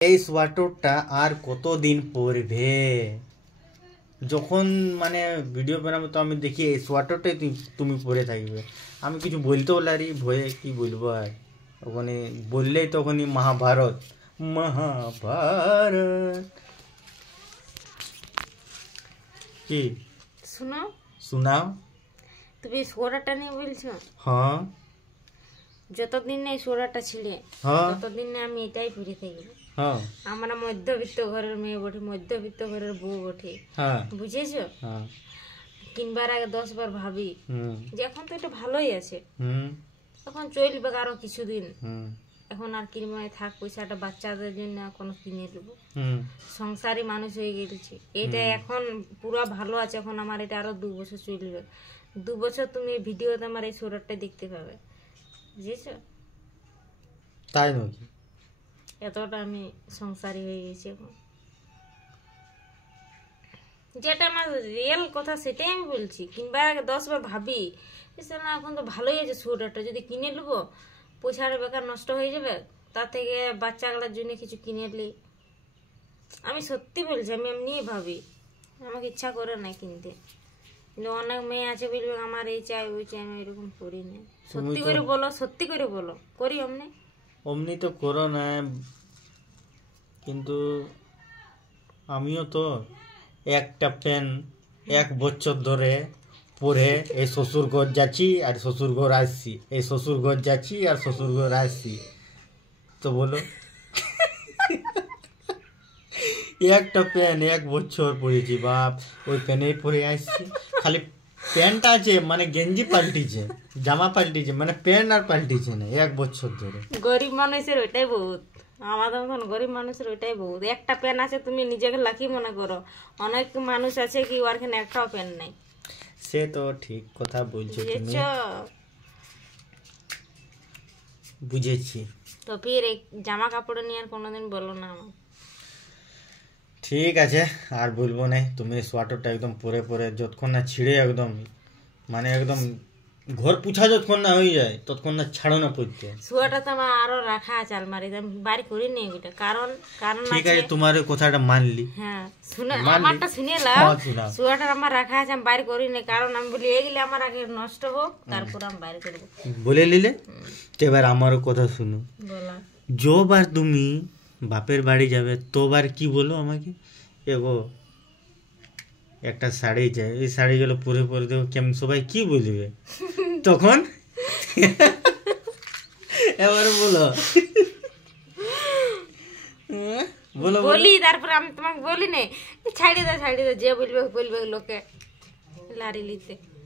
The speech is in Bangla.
এই সোয়াটারটা আর কতদিন পরবে? যখন মানে ভিডিও বানাবো তো আমি দেখি এই সোয়াটারটাই তুমি পরে থাকবে। আমি কিছু বলতেও পারি ভয়ে, কি বলবো আর। ওখানে বললেই তখনই মহাভারত মহাভারত। কি শোনো, শোনাও। তুমি সোয়াটারটা নিয়ে বলছো। হ্যাঁ যতদিন না এই সোয়াটারটা ছিঁড়ে হ্যাঁ ততদিন না আমি এটাই পরে থাকবো। হ্যাঁ আমরা মধ্যবিত্ত ঘরের মেয়ে বটে, মধ্যবিত্ত ঘরের বউ বটে, হ্যাঁ বুঝেছো? হ্যাঁ কিনবার আগে 10 বার ভাবি হুম যে এখন তো এটা ভালোই আছে, হুম এখন চলবে আরো কিছুদিন, হুম এখন আর কিনবে থাক, পয়সাটা বাচ্চাদের জন্য কোনো কিনে দেবো। হুম সংসারী মানুষ হয়ে গেছি, এটা এখন পুরো ভালো আছে, এখন আমার এটা আরো 2 বছর চলবে। 2 বছর তুমি ভিডিওতে আমার এই সোয়াটারটা দেখতে পাবে, বুঝেছো? তাই নাকি? এতটা আমি সংসারী হয়ে গেছি এখন। যেটা আমার রিয়েল কথা সেটাই আমি বলছি। কিনবার আগে 10 বার ভাবি না, এখন তো ভালোই আছে সোয়েটারটা, যদি কিনে নেবো পয়সাটা বেকার নষ্ট হয়ে যাবে, তার থেকে বাচ্চাগুলোর জন্য কিছু কিনে নিলি। আমি সত্যি বলছি, আমি এমনি ভাবি, আমাকে ইচ্ছা করে না কিনতে, কিন্তু অনেক মেয়ে আছে বলবে আমার এই চাই ওই চাই, আমি এরকম করি না। সত্যি করে বলো, সত্যি করে বলো, করি অমনি? অমনি তো করো না, কিন্তু আমিও তো একটা পেন 1 বছর ধরে পরে এই শ্বশুর ঘর যাচ্ছি আর শ্বশুর ঘর আসছি, এই শ্বশুর ঘর যাচ্ছি আর শ্বশুর ঘর আসছি। তো বলো একটা প্যান 1 বছর পরেছি বাপ, ওই প্যানেই পরে আসছি। খালি প্যান্টটা আছে, মানে গেঞ্জি পাল্টিছে, জামা পাল্টিছে, মানে প্যান্ট আর পাল্টিছে না 1 বছর ধরে। গরিব মানুষের ওইটাই বহুত, আমাদের মতন গরিব মানুষের ওইটাই বহুত। একটা প্যান আছে, তুমি নিজেকে লাকি মনে করো, অনেক মানুষ আছে কি ওর এখানে একটাও প্যান নাই। সে তো ঠিক কথা বলছো তুমি, বুঝেছো? বুঝেছি। তো ফির এই জামা কাপড় নিয়ে আর কোনোদিন বলো না আমার। ঠিক আছে, আর বলবো না। তুমি সোয়াটারটা একদম পরে পরে যতক্ষণ না ছিঁড়ে একদম, মানে একদম ঘর পুছা যতক্ষণ না হয়ে যায় ততক্ষণ না ছাড়ো না পড়তে। সোয়াটার তো আমার আরো রাখা আছে আলমারিতে, আমি বাড়ি করি নি ওইটা, কারণ কারণ ঠিক আছে। আছে, তোমার ওই কথাটা মানলি। হ্যাঁ শুনে, মানলি? আমারটা শুনে লাও। হ্যাঁ, শোনাও। সোয়াটার আমার রাখা আছে, আমি বাইরে করি না, কারণ আমি বলি এগুলি আমার আগে নষ্ট হোক, তারপর আমি বাইরে করবো। বলে নিলে তো। এবার আমারও কথা শুনো। বলা, যবার তুমি বাপের বাড়ি যাবে তোবার কি বলো আমাকে, এগো একটা শাড়ি চাই, এই শাড়িগুলো পরে পরে দেবো, কেমন সবাই কি বলবে তখন? এবার বলো বলো বলি, তারপরে আমি তোমাকে বলি না ছাড়ি দাও, যে বলবে বলবে লোকে লারি লিতে।